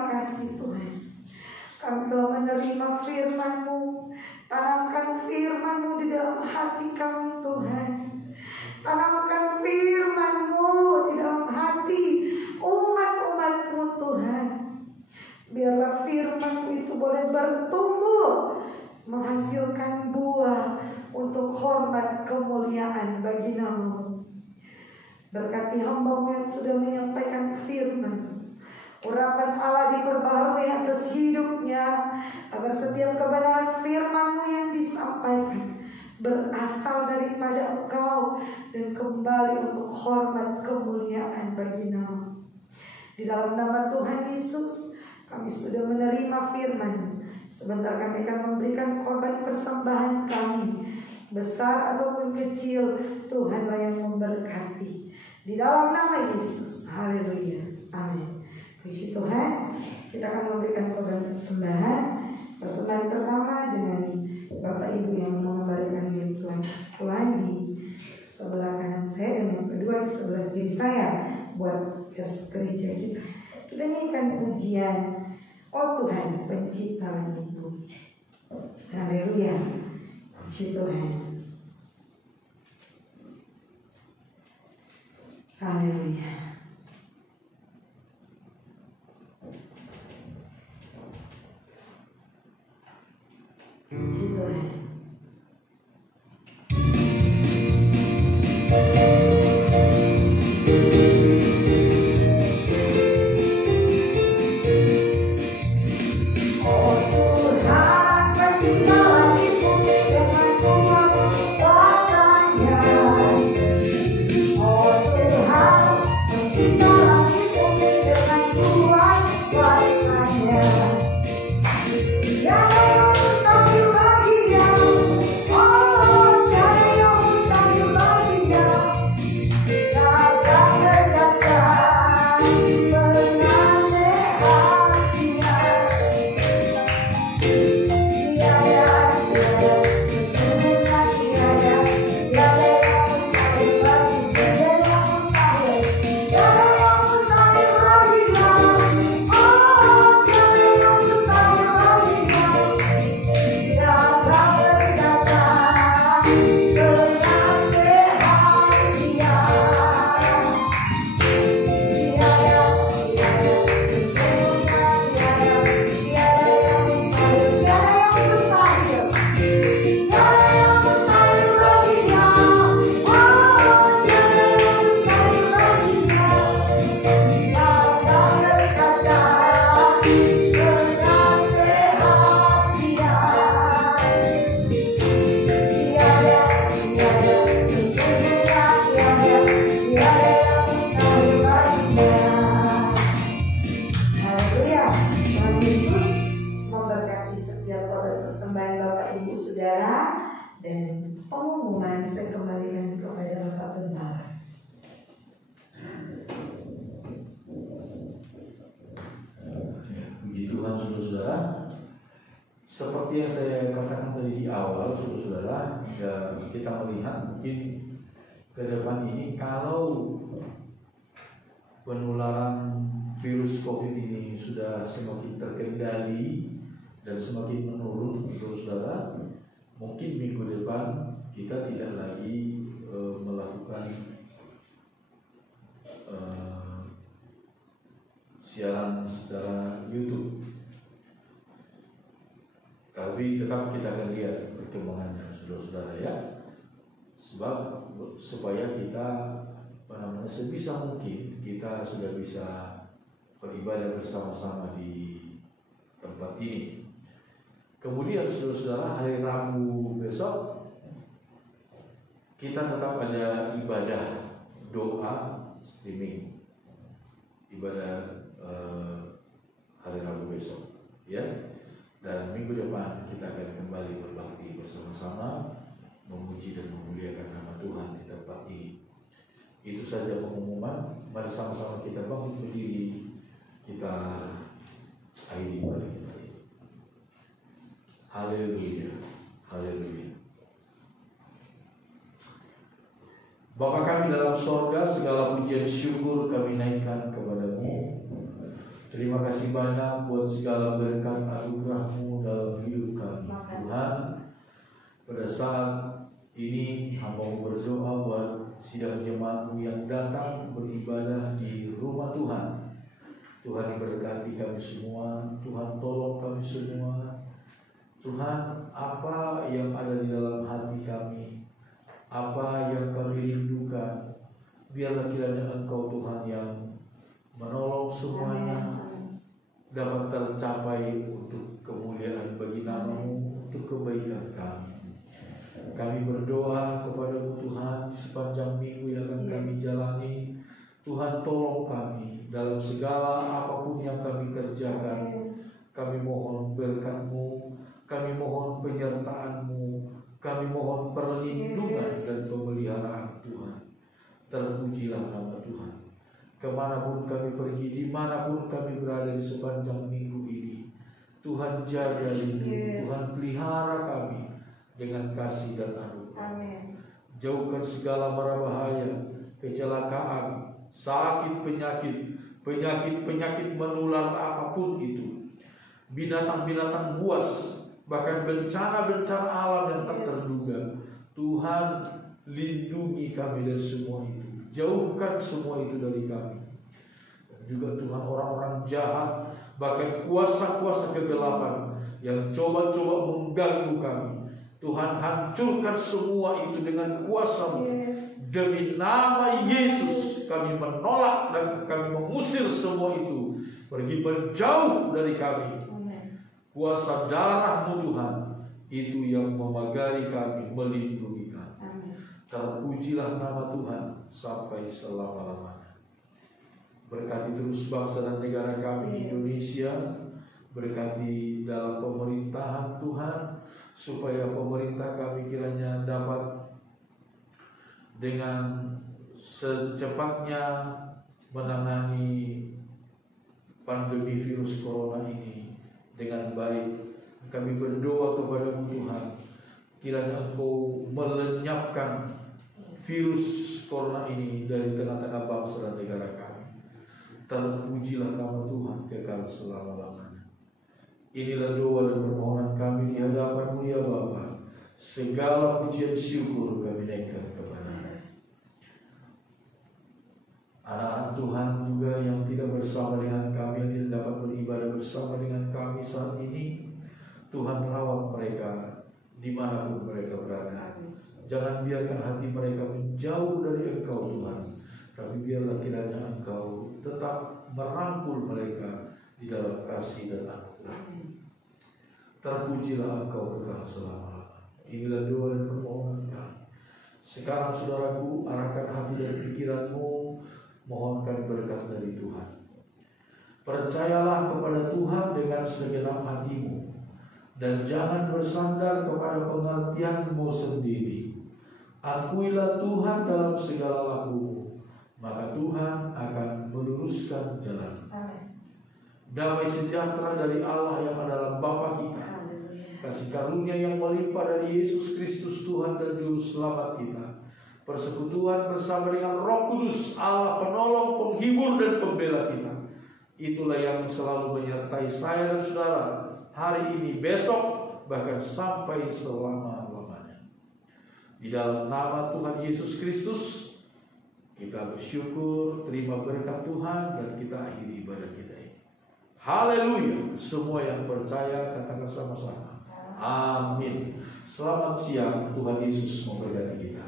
kasih Tuhan. Kami telah menerima firman-Mu. Tanamkan firman-Mu di dalam hati kami Tuhan. Tanamkan firman-Mu di dalam hati umat-umat-Mu Tuhan. Biarlah firman-Mu itu boleh bertumbuh, menghasilkan buah untuk hormat kemuliaan bagi nama-Mu. Berkati hamba-Mu yang sudah menyampaikan firman. Urapan Allah diperbaharui atas hidupnya, agar setiap kebenaran firman-Mu yang disampaikan berasal daripada Engkau dan kembali untuk hormat kemuliaan bagi nama. Di dalam nama Tuhan Yesus kami sudah menerima firman. Sebentar kami akan memberikan korban persembahan kami, besar ataupun kecil. Tuhanlah yang memberkati. Di dalam nama Yesus, haleluya, amin. Puji Tuhan. Kita akan memberikan korban persembahan. Persembahan pertama dengan Bapak Ibu yang mengembalikan milik Tuhan di sebelah kanan saya, dan yang kedua di sebelah kiri saya buat gereja kita. Kita nyanyikan pujian Oh Tuhan Pencipta langit bumi. Haleluya. Puji Tuhan. Haleluya. Puji Tuhan. Seperti yang saya katakan tadi di awal, saudara-saudara, ya, kita melihat mungkin ke depan ini kalau penularan virus COVID ini sudah semakin terkendali dan semakin menurun, saudara, mungkin minggu depan kita tidak lagi melakukan siaran secara YouTube. Tapi tetap kita akan lihat perkembangannya, saudara-saudara, ya. Sebab supaya kita sebisa mungkin kita sudah bisa beribadah bersama-sama di tempat ini. Kemudian saudara-saudara, hari Rabu besok kita tetap ada ibadah doa streaming, ibadah hari Rabu besok, ya. Dan minggu depan kita akan kembali berbakti bersama-sama, memuji dan memuliakan nama Tuhan di tempat ini. Itu saja pengumuman. Mari sama-sama kita bangun berdiri, kita akhiri ibadah kita ini. Haleluya, haleluya. Bapa kami dalam sorga, segala pujian syukur kami naikkan kepadamu. Terima kasih banyak buat segala berkat anugerah-Mu dalam hidup kami. Tuhan, pada saat ini hamba berdoa buat sidang jemaat-Mu yang datang beribadah di rumah Tuhan. Tuhan diberkati kami semua, Tuhan tolong kami semua. Tuhan, apa yang ada di dalam hati kami, apa yang kami rindukan, biarlah kiranya Engkau Tuhan yang menolong semuanya dapat tercapai untuk kemuliaan bagi nama-Mu, untuk kebaikan kami. Kami berdoa kepada-Mu Tuhan sepanjang minggu yang akan kami jalani. Tuhan tolong kami dalam segala apapun yang kami kerjakan. Kami mohon berkat-Mu, kami mohon penyertaan-Mu, kami mohon perlindungan dan pemeliharaan Tuhan. Terpujilah nama Tuhan. Kemanapun kami pergi, dimanapun kami berada di sepanjang minggu ini, Tuhan jaga lindungi, Tuhan pelihara kami dengan kasih dan anugerah. Jauhkan segala mara bahaya, kecelakaan, sakit, penyakit menular apapun itu, binatang-binatang buas, bahkan bencana-bencana alam yang tak terduga. Tuhan, lindungi kami dari semua itu. Jauhkan semua itu dari kami. Dan juga Tuhan, orang-orang jahat, bahkan kuasa-kuasa kegelapan yang coba-coba mengganggu kami, Tuhan hancurkan semua itu dengan kuasa-Mu. Demi nama Yesus kami menolak dan kami mengusir semua itu, pergi menjauh dari kami. Kuasa darah-Mu Tuhan itu yang memagari kami, melindungi kami. Terpujilah nama Tuhan sampai selama-lamanya. Berkati terus bangsa dan negara kami Indonesia. Berkati dalam pemerintahan Tuhan, supaya pemerintah kami kiranya dapat dengan secepatnya menangani pandemi virus corona ini dengan baik. Kami berdoa kepada-Mu Tuhan, kiranya Engkau melenyapkan virus corona ini dari tengah-tengah bangsa dan negara kami. Terpujilah nama Tuhan kekal selama-lamanya. Inilah doa dan permohonan kami di hadapan-Mu ya Bapa. Segala pujian syukur kami naikkan kepada-Mu. Anak-anak Tuhan juga yang tidak bersama dengan kami, yang tidak dapat beribadah bersama dengan kami saat ini, Tuhan rawat mereka dimanapun mereka berada. Jangan biarkan hati mereka menjauh dari Engkau Tuhan, tapi biarlah kiranya Engkau tetap merangkul mereka di dalam kasih dan anugerah. Terpujilah Engkau kekal selama-lamanya. Inilah doa dan permohonan kami. Sekarang saudaraku, arahkan hati dan pikiranmu, mohonkan berkat dari Tuhan. Percayalah kepada Tuhan dengan segenap hatimu, dan jangan bersandar kepada pengertianmu sendiri. Akuilah Tuhan dalam segala lakumu, maka Tuhan akan meluruskan jalan. Damai sejahtera dari Allah yang adalah Bapa kita, kasih karunia yang melimpah dari Yesus Kristus Tuhan dan Juru Selamat kita, persekutuan bersama dengan Roh Kudus Allah penolong, penghibur dan pembela kita, itulah yang selalu menyertai saya dan saudara hari ini, besok, bahkan sampai selama-lamanya. Di dalam nama Tuhan Yesus Kristus kita bersyukur, terima berkat Tuhan, dan kita akhiri ibadah kita ini. Haleluya. Semua yang percaya katakan sama-sama amin. Selamat siang, Tuhan Yesus memberkati kita.